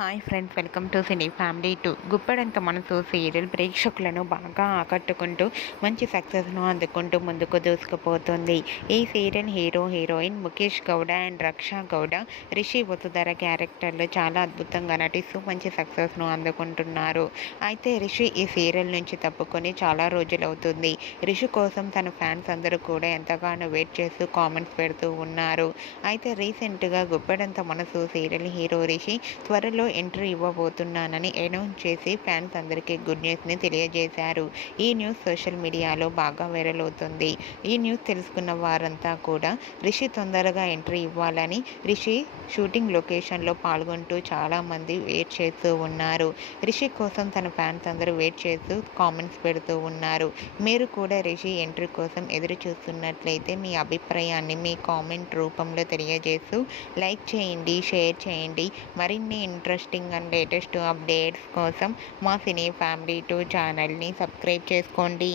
Hi friends, welcome to cine family 2. Guppedantha మనసు serial ప్రేక్షకులను బాగా ఆకట్టుకుంటూ మంచి సక్సెస్ను అందుకుంటూ ముందుకు దూసుకుపోతుంది. ఈ serial heroine Mukesh Gowda and Raksha Gowda, Rishi Vasudhara క్యారెక్టర్లు చాలా అద్భుతంగా నటిస్తూ మంచి సక్సెస్ను అందుకుంటున్నారు. అయితే రిషి ఈ సీరియల్ నుంచి తప్పుకొని చాలా రోజులవుతుంది. రిషి కోసం తన ఫ్యాన్స్ అందరూ కూడా ఎంతగానో వెయిట్ చేస్తూ కామెంట్స్ పెడుతూ ఉన్నారు. అయితే రీసెంట్గా గుప్పెడంత మనసు సీరియల్ హీరో రిషి త్వరలో ఎంట్రీ ఇవ్వబోతున్నానని అనౌన్స్ చేసి ఫ్యాన్స్ అందరికీ గుడ్ న్యూస్ని తెలియజేశారు. ఈ న్యూస్ సోషల్ మీడియాలో బాగా వైరల్ అవుతుంది. ఈ న్యూస్ తెలుసుకున్న వారంతా కూడా రిషి తొందరగా ఎంట్రీ ఇవ్వాలని రిషి షూటింగ్ లొకేషన్లో పాల్గొంటూ చాలామంది వెయిట్ చేస్తూ ఉన్నారు. రిషి కోసం తన ఫ్యాన్స్ అందరూ వెయిట్ చేస్తూ కామెంట్స్ పెడుతూ ఉన్నారు. మీరు కూడా రిషి ఎంట్రీ కోసం ఎదురు చూస్తున్నట్లయితే మీ అభిప్రాయాన్ని మీ కామెంట్ రూపంలో తెలియజేస్తూ లైక్ చేయండి, షేర్ చేయండి. మరిన్ని ఇంట్రెస్టింగ్ అండ్ లేటెస్ట్ అప్డేట్స్ కోసం మా సినీ ఫ్యామిలీ 2 ఛానల్ని సబ్స్క్రైబ్ చేసుకోండి.